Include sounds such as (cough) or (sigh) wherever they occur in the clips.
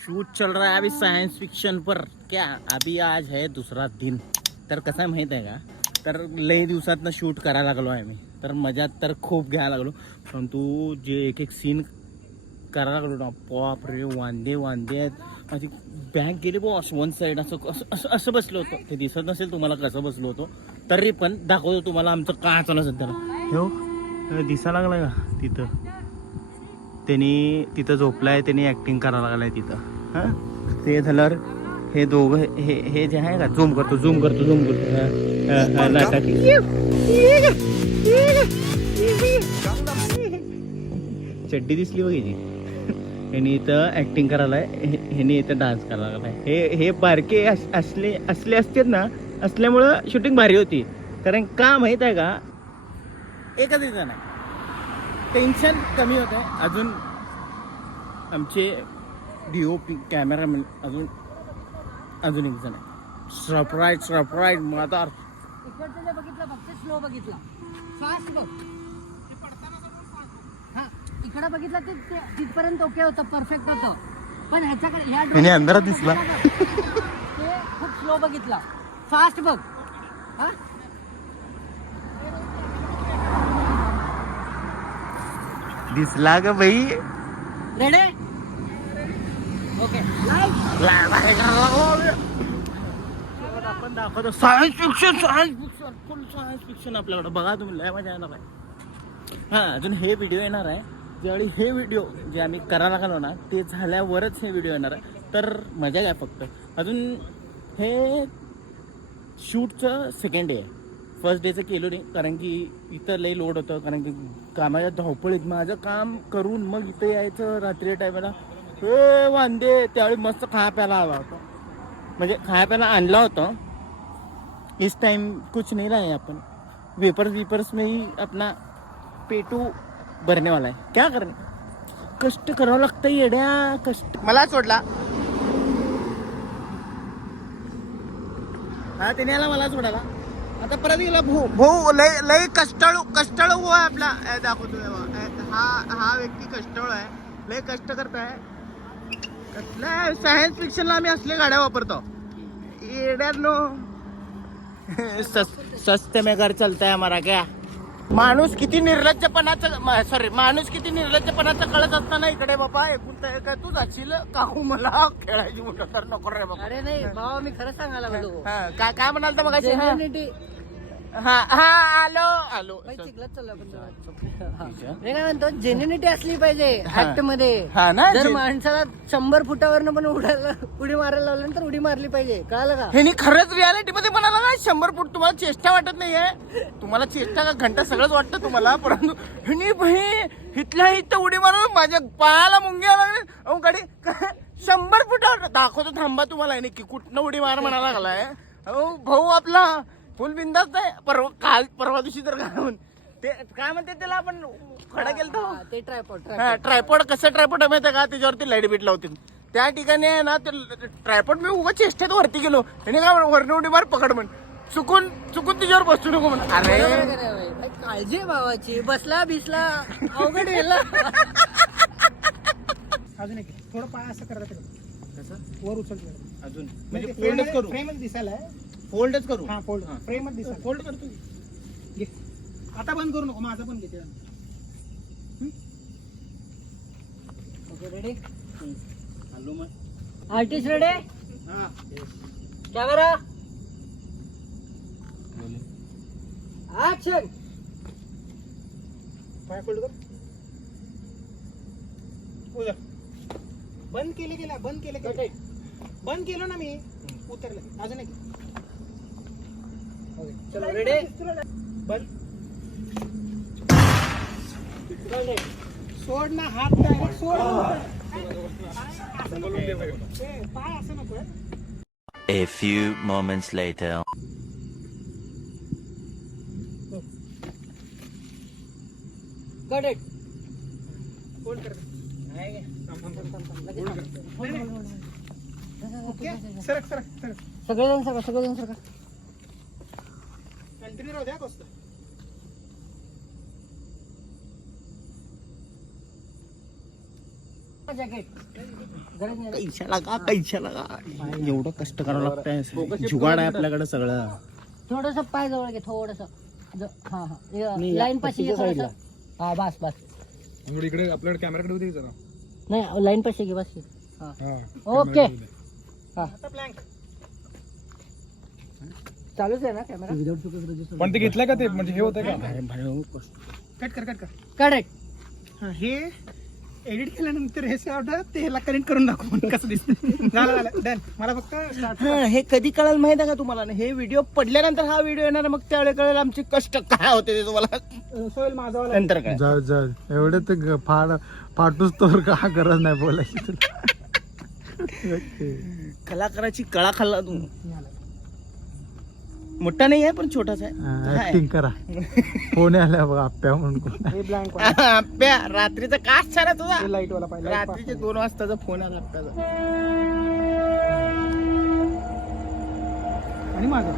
Shoot चल रहा है अभी साइंस फिक्शन पर। क्या अभी आज है दुसरा दिन? तर कसं आहे माहीत आहे का? तर लई दिवसातनं शूट करायला लागलो आहे मी. तर मजा तर खूप घ्यायला लागलो. परंतु जे एक एक सीन करायला लागलो ना पॉप रे वांदे वांदे आहेत. माझी बॅग गेली बॉस वन साईड असं असं असं असं बसलो होतो. ते दिसत नसेल तुम्हाला कसं बसलो होतो तरी पण दाखवतो तुम्हाला आमचं काय चालू सध्या. हो दिसा लागलाय का? तिथं. त्यांनी तिथं झोपलाय त्यांनी ऍक्टिंग करायला लागलाय तिथं. हां? ते झाल्यावर हे दोघं हे हे जे आहे का झूम करतो झूम करतो झूम करतो. हा, नाटक. चड्डी दिसली बघितली ह्यानी इथं ऍक्टिंग करायला ह्यानी इथं डान्स करायला लागलाय. हे हे बारके अस- असले असले असतात ना असल्यामुळं शूटिंग भारी होती. कारण का माहीत आहे का? एकच रिझन आहे टेन्शन कमी होत आहे. अजून आमचे डी ओ पी कॅमेरामॅन अजून अजून एक जण आहे. सरप्राईज सरप्राईज आता इकडचं बघितलं फक्त स्लो बघितलं. फास्ट बघ. हा इकडे बघितलं ते ते- तिथपर्यंत ओके होतं परफेक्ट होतं. पण ह्याच्याकडे ह्या अंधारात दिसला. ते खूप स्लो बघितलं. फास्ट बघ. हा? दिसला ग बाई. रेडे. ओके आपण दाखवतो science fiction science fiction full science fiction आपल्याकडे. बघा तुम्ही लय मजा येणार आहे. हां अजून हे व्हिडिओ येणार आहे. ज्यावेळी हे व्हिडिओ जे आम्ही करायला लागलो ना ते झाल्यावरच हे व्हिडिओ येणार आहे. तर मजा काय फक्त. अजून हे शूटचं सेकंड डे आहे. फर्स्ट डेचं केलो नाही कारण की इथं लई लोड होतं कारण की कामाच्या धावपळीत माझं काम करून मग इथं यायचं रात्री टायमाला हे वांदे त्यावेळी मस्त खाया प्यायला हवा होता. म्हणजे खाया प्यायला आणला होता. इस टाइम कुछ नहीं लाए अपन वेपर्स वेपर्स में ही अपना पेटू भरने वाला है क्या करणे कष्ट करावं लागतं येड्या कष्ट. मला सोडला. हा त्याने आला मला सोडायला. आता परत गेला भाऊ. भाऊ लय लय कष्टाळू कष्टाळू भाऊ आहे आपला. दाखवतो हा हा व्यक्ती कष्टाळू आहे. लय कष्ट करताय. नाही सायन्स फिक्शनला आम्ही असले गाड्या वापरतो. येड्यानो (laughs) सस- सस्ते में घर चलता हमारा क्या माणूस किती निर्लज्जपणाचं सॉरी माणूस किती निर्लज्जपणाचं कळत असताना इकडे बाबा एकूण तर काय तू जाशील? काहू मला खेळायची मोठं तर नको रे बाबा. अरे नाही भावा मी खरं सांगायला काय काय म्हणाल तर मग. हा हा आलो. आलो. बाई, चिखलात चाललो आपण जरा. हा. मी काय म्हणतो जेन्युनिटी असली पाहिजे हा. ऍक्टमध्ये हा ना जर माणसाला शंभर फुटावरनं पण उडायला उडी मारायला लावलं तर उडी मारली पाहिजे. कळालं का? ह्यानी खरंच रियालिटी मध्ये म्हणाला ना शंभर फूट तुम्हाला चेष्टा वाटत नाहीये. तुम्हाला चेष्टा का घंटा सगळंच वाटतं तुम्हाला? परंतु ह्यानी भाई इथल्या इथं उडी मारून माझ्या पायाला मुंग्या लागले अहो गाडी काय? शंभर फुटावर दाखवतो थांबा तुम्हाला ह्यानी की कुठनं उडी मार म्हणायला लागलाय. अहो भाऊ आपला फुल बिंदास्त आहे. परवा काल परवा दिवशी तर काय म्हण ते काय म्हणते त्याला आपण? खडा केलं हा, ते ट्रायपॉड हा ट्रायपॉड कसं ट्रायपॉड माहिती आहे का? त्याच्यावरती लाइट बीट लावते त्या ठिकाणी आहे ना ते ट्रायपॉड मी उगा चेष्टेत वरती गेलो. आणि काय वरनं उडी मार पकड म्हण. चुकून चुकून तिच्यावर बसू नको म्हण. अरे काळजी भावाची. बसला बिसला अवघड ना. अजून एक थोडं पाय असं करा तिकडे वर उचल. अजून. म्हणजे म्हणजे फोल्डच करू. फ्रेमच दिसायला फोल्डच करू. हा फोल्ड. फ्रेमच दिसायला फोल्ड करतो घे. आता बंद करू नको माझं पण घेते ओके रेडी आलो मग. आर्टिस्ट रेडी हा. कॅमेरा ऍक्शन पाय फोल्ड कर. उद्या. बंद केले गेला बंद केले गेले बंद केलं ना मी उतरलं. अजून एक. चलो रेडी बंद सोड ना हात direct सोड ए, पाय असं नको आहे. A few moments later. Got it fold कर थांब, थांब, थांब, थांब, थांब. नाही, नाही. ओके सरक सरक सरक सगळेजण सरका सगळेजण सरका कैशा लागा कैशा लागा एवढं कष्ट करावं लागतंय जुगाड आहे आपल्याकडे सगळं. थोडस पाय जवळ घे थोडस. हा हा. लाईन पाशी घे थोडंसं. हा बस बस. इकडे इकडे आपल्याकडे कॅमेराकडे होती जरा? नाही लाईन पाशी घे बस हा. हा ओके हा. चालूच आहे ना कॅमेरा पण ते घेतलंय का ते? म्हणजे हे होतं का? हो. कट कर कट कर करेक्ट हे एडिट केल्यानंतर हे आवडत ते ह्याला कनेक्ट करून दाखवून कसं दिसतं झालं झालं डन मला फक्त start हा, हे कधी कळेल माहिती आहे का तुम्हाला? हे व्हिडिओ पडल्यानंतर हा व्हिडिओ येणार मग त्यावेळेस कळेल आमचे कष्ट काय होते ते तुम्हाला. माझा नंतर काय जाऊ जाऊ. एवढे ते ग- फाड फाटूस तर का गरज नाही बोलायची तुला. कलाकाराची कळा खाल्ला तू. मोठा नाही आहे पण छोटाच आहे. ऍक्टिंग करा. फोन आल्या बघा आप्या म्हणून कोण हे ब्लँक (laughs) आप्या, रात्रीचा काच छान तुझा. लाइट वाला पाहिजे रात्रीचे दोन वाजताचा फोन आला आप्याचा आणि माझा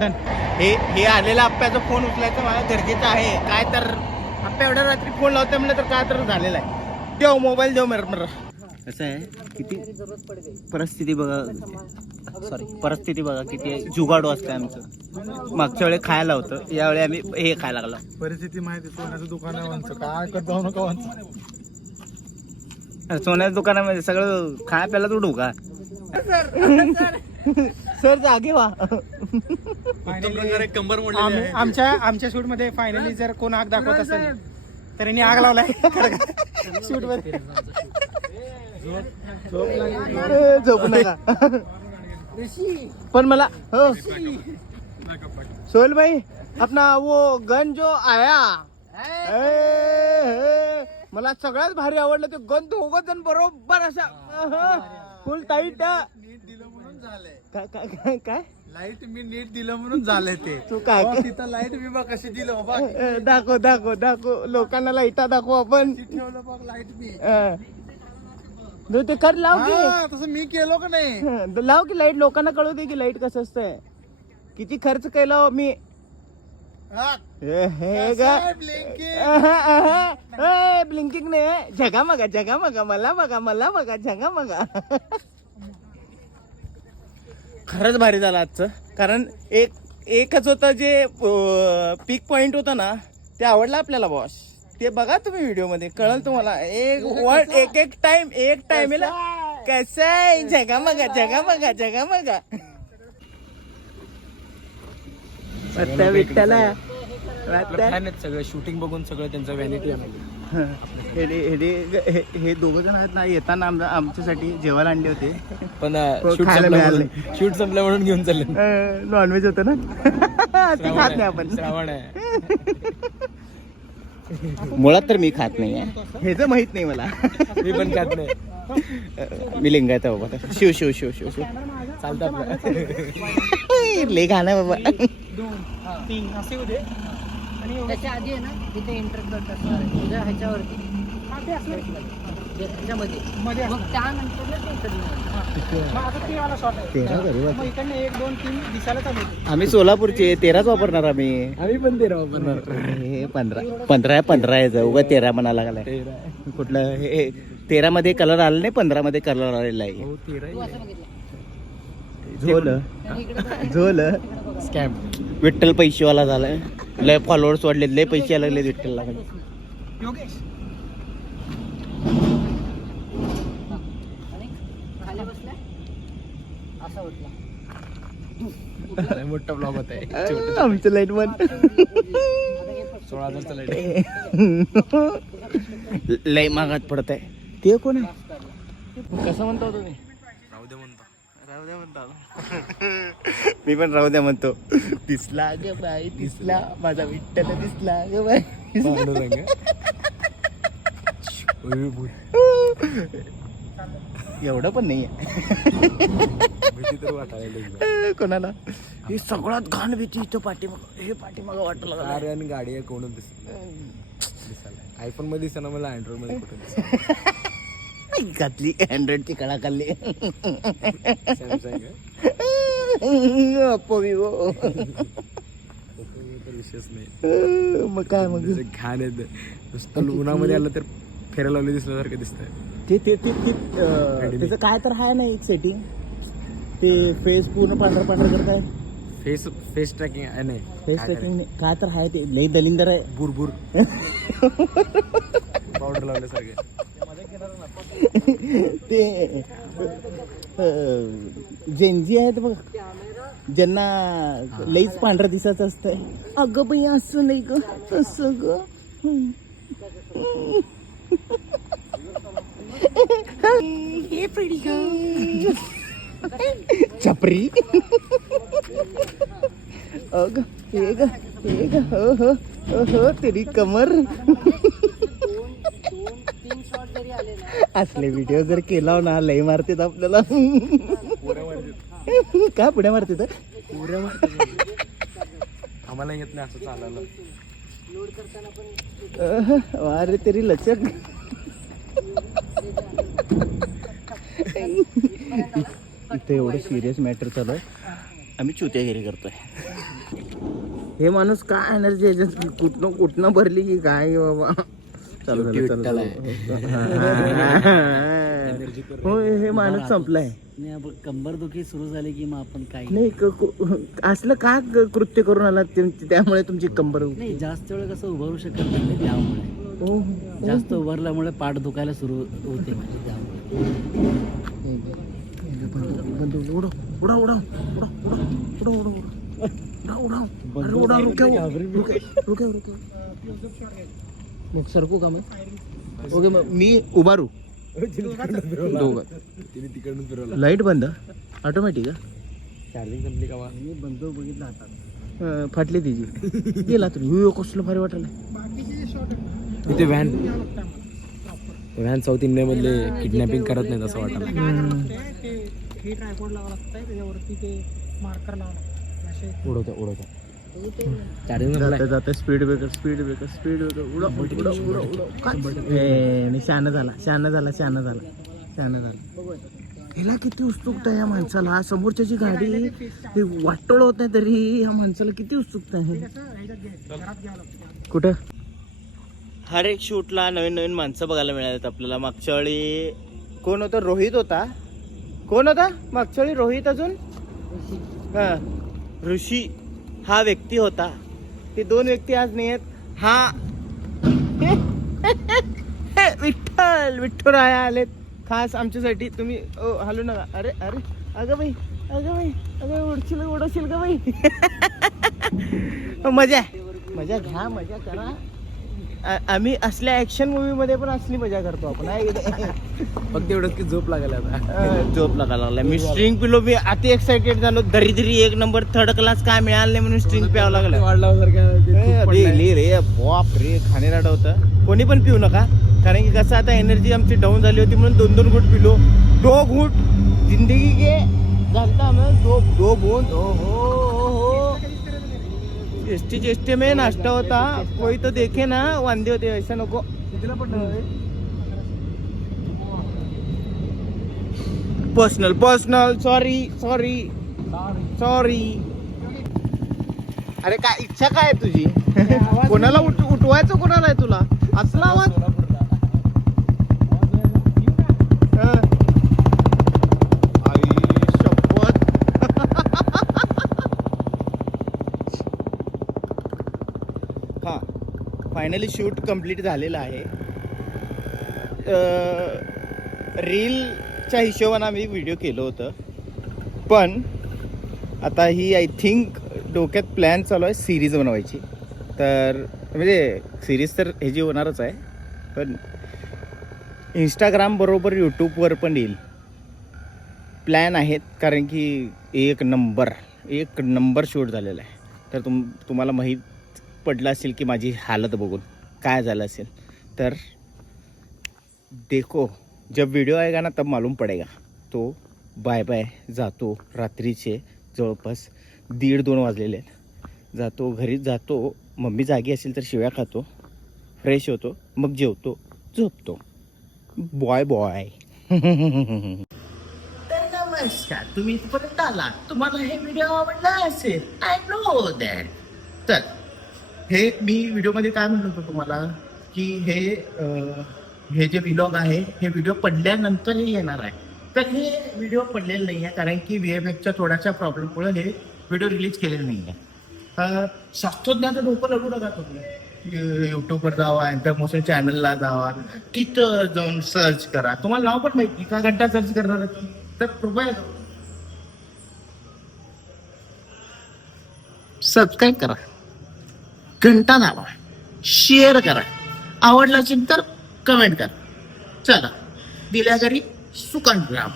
डन. हे हे आलेला आप्याचा फोन उचलायचं मला गरजेचं आहे. काय तर आप्या एवढ्या रात्री फोन लावते म्हणलं तर काय तर झालेलं आहे. देव मोबाईल देव मर मर कसं आहे किती? परिस्थिती बघा. सॉरी परिस्थिती बघा किती. जुगाडू असते आमचं. मागच्या वेळी खायला होतं यावेळी आम्ही हे खायला लागलो. परिस्थिती माहिती सोन्याचं दुकान आहे म्हणतो काय करत जाऊ नका म्हणतो सोन्याच्या दुकानामध्ये सगळं खाया प्यायला तू का सर जागे वा आमच्या आमच्या शूटमध्ये फायनली जर कोण आग दाखवत असेल तर यांनी आग लावलाय. (laughs) शूटमध्ये झोपू नका. पण मला हो. सोहेल भाई अपना वो गन जो आया. ए, मला सगळ्यात भारी आवडलं ते गन दोघ जण बरोबर असा. फुल टाईट काय काय काय काय? लाइट मी नीट दिलं म्हणून झालंय ते. तू काय तिथं लाइट मी बघ कशी दिलं. ए, दाखव दाखव दाखव. लोकांना लाईटा दाखव आपण. ठेवलं बघ लाइट मी अं. दो ते कर लाव की. हा, तसं मी केलो का नाही? (laughs) द- लाव की लाइट. लोकांना कळू दे की लाइट कसं असतंय. किती खर्च केला हो मी. हा, हे हे कसं गा. आहे blinking? ब्लिंकिंग नाही जगा मगा जगा मगा मला बघा मला बघा जगा मगा. (laughs) खरंच भारी झालं आजचं. कारण एक एकच होतं जे पीक पॉइंट होतं ना ते आवडलं आपल्याला बॉस ते बघा तुम्ही व्हिडिओमध्ये कळल तुम्हाला? एक वर्ड एक एक टाइम एक टाइमला कसं? आहे? जगा मगा जगा मगा जगा मगा. पत्ता बिट्टाला सगळं. शूटिंग बघून सगळं त्यांचं व्हॅनिटी हे. हे- हे हे दोघ जण आहेत ना येताना आमच्या आमच्यासाठी जेवायला आणले होते. पण शूट संपलं म्हणून घेऊन चालले. नॉनव्हेज होतं ना? (laughs) ते खात नाही आपण. श्रावण आहे. (laughs) मुळात तर मी खात नाही हे तर माहीत नाही मला. मी पण खात नाही. मी लिंगायचा बाबा. शिव शिव शिव शिव शिव. चालतं आपलं ले गाणं बाबा. त्याच्या आधी आहे ना तिथे एंटर करत असणार आहे तुझ्या ह्याच्यावरती. ह्याच्यामध्ये मध्ये असलं. मग त्यानंतर ना ते इकडनं. मग आता ते वाला शॉट आहे. तेरा करू मग इकडनं एक दोन तीन दिसायला चालू होते. आम्ही सोलापूरचे तेराच वापरणार आम्ही. आम्ही पण तेरा वापरणार. हे पंधरा पंधरा आहे पंधरा आहे उगा तेरा म्हणायला लागलाय. कुठलं हे तेरा मध्ये कलर आला नाही पंधरा मध्ये कलर आलेला आहे. हो तेरा तू असं बघितलं? झोल. आणि इकडे बघ. झोल? स्कॅम. विठ्ठल पैसेवाला झालाय. लय फॉलोअर्स वाढले लय पैसे यायला लागले विठ्ठलला. योगेश आणि खाली बसलाय असा उठला मोठा ब्लॉग होता आहे आमचं लाइट वन हे सोळा हजारचा लाइट लय मागात पडत आहे ते कोण आहे? कसं म्हणतो तुम्ही? राहू दे म्हणतो राहू द्या म्हणतो मी पण राहू द्या म्हणतो. दिसला ग बाई दिसला. माझा विठ्ठल दिसला ग बाई. (laughs) एवढं पण नाहीये. तर वाटायला कोणाला? हे सगळ्यात घाण भीती इथं पाठीमाग हे पाठीमाग वाटलं कार आणि गाडी आहे कोणच दिसत आयफोनमध्ये दिसना मला अँड्रॉइडमध्ये कुठे घातली अँड्रॉइडची कळा खाल्ली. Oppo Vivo. विषयच नाही. मग काय मग? घाण आहे ते. नुसतं उन्हामध्ये आलं तर फेरायला लावली दिसल्यासारखं दिसतंय. ते ते ते ते, अं, त्याचं काय तर आहे ना एक सेटिंग ते फेस पूर्ण पांढरा पांढरा करत आहे. फेस फेस ट्रॅकिंग नाही. फेस ट्रॅकिंग काय तर आहे ते. लई दलिंदर आहे. बुरबुर. (laughs) पावडर लावल्यासारखे. ते जेनजी आहेत बघ. ज्यांना लईच पांढरा दिसायचं असतंय. अगं बाई असं नाही ग तसं ग. हे पिढी छपरी अग हे ग हे ग हो हो हो हो तेरी कमर असले व्हिडिओ जर केला ना लय मारतात आपल्याला. का पुढे मारते तर आम्हाला येत नाही असं चालायला. अरे तेरी लचक. इथे एवढं सिरियस मॅटर चालू आहे. आम्ही चुत्यागिरी करतोय. हे माणूस काय एनर्जी एजन्सी कुठनं कुठनं भरली की काय बाबा? चालू झालं, चालू झालं. होय हे माणूस संपलाय. नाही आपण कंबर दुखी सुरू झाली की मग आपण काही नाही क- कु- असलं का क- कृत्य करून आला त्यामुळे तुमची कंबर नाही जास्त वेळ कसं उभारू शकत नाही त्यामुळे. हो. जास्त उभारल्यामुळे पाठ दुखायला सुरू होते म्हणजे त्यामुळे. उडव उडा उडा उडा उडा उडा उडा उडा उडा अरे उडा रुक्या रुक्या रुक्या रुक्या मग सरकू का मग? ओके मग मी उभारू. लाइट बंद ऑटोमॅटिक चार्जिंग संपली का मी बंदो बघितला आता. फाटली तिची. गेला तुम्ही हुयो कसलं भारी वाटलं इथे व्हॅन व्हॅन साऊथ इंडिया मधले किडनॅपिंग करत नाहीत असं वाटलं हे ट्रायपॉड लावा लागतंय त्याच्यावरती ते मार्कर लावा लागतं असे जाते जाते. Speed breaker speed breaker speed breaker उडा उडा उडा उडा ए मी शहाणा झाला शहाणा झाला शहाणा झाला. शहाणा झाला. हिला किती उत्सुकता आहे या माणसाला? समोरच्याची गाडी हे वाटोळ होत नाही तरी या माणसाला किती उत्सुकता आहे? कुठं? हर एक शूटला नवीन नवीन माणसं बघायला मिळालेत आपल्याला. मागच्या वेळी कोण होतं? रोहित होता. कोण होता? मागच्या वेळी रोहित अजून? हा. ऋषी हा व्यक्ती होता. ते दोन व्यक्ती आज नाही आहेत. हा. विठ्ठल विठ्ठलराया आलेत. खास आमच्यासाठी. तुम्ही ओ, हलू नका. अरे अरे. अगं बाई अगं बाई अगं उडशील उडवशील का बाई. (laughs) मजा मजा घ्या मजा करा. आम्ही असल्या ऍक्शन मूवी मध्ये पण असली मजा करतो आपण आहे की नाही? फक्त एवढंच की झोप लागला आता. अं, झोप लागायला लागला. मी स्ट्रिंग पिलो मी अति एक्साइटेड झालो. दरिद्री एक नंबर थर्ड क्लास काय मिळालं नाही म्हणून स्ट्रिंग प्यावं लागलं. रे रे बाप रे होतं कोणी पण पिऊ नका कारण की कसं आता एनर्जी आमची डाऊन झाली होती म्हणून दोन दोन घूट पिलो. दो घूट जिंदगी के झालता आम्हाला दो दो बूंद ओ हो एसटी एसटी में नाश्ता होता कोई तो देखे ना वांदे होते ऐसा नको। Personal personal sorry sorry sorry अरे काय इच्छा काय आहे तुझी? कोणाला उठ उठवायचं कोणाला आहे तुला? असला आवाज. फायनली शूट कंप्लीट झालेलं आहे. रीलच्या हिशोबानं आम्ही व्हिडिओ केलं होतं. पण आता ही आय थिंक डोक्यात प्लॅन चालू आहे सिरीज बनवायची. तर म्हणजे सिरीज तर ह्याची होणारच आहे. पण इंस्टाग्रामबरोबर यूट्यूबवर पण येईल. प्लॅन आहेत कारण की एक नंबर एक नंबर शूट झालेला आहे. तर तुम तुम्हाला माहीत पडलं असेल की माझी हालत बघून काय झालं असेल तर देखो जब व्हिडिओ आएगा ना तब मालूम पडेगा. तो बाय बाय जातो रात्रीचे जवळपास दीड दोन वाजलेले आहेत. जातो घरीच जातो मम्मी जागी असेल तर शिव्या खातो फ्रेश होतो मग जेवतो झोपतो. बॉय बॉय (laughs) तर नमस्कार तुम्ही इथपर्यंत आला तुम्हाला हे व्हिडिओ आवडला असेल आय नो दॅट तर हे मी व्हिडिओमध्ये काय म्हणत होतो तुम्हाला की हे हे जे व्हिलॉग आहे हे व्हिडिओ पडल्यानंतरही येणार आहे. तर हे व्हिडिओ पडलेले नाही आहे कारण की व्ही एफ एक्सच्या थोड्याशा प्रॉब्लेममुळे हे व्हिडिओ रिलीज केलेले नाही आहे. शास्त्रज्ञाचं डोकं लढू नका तुम्ही. युट्यूबवर जावा इंटरमोशन चॅनलला जावा तिथं जाऊन सर्च करा. तुम्हाला नाव पण माहिती का घंटा सर्च करणार तर कृपया सबस्क्राईब करा. घंटा दाबा शेअर करा. आवडला असेल तर कमेंट करा. चला. दिल्या घरी सुकांत राम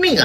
निघा.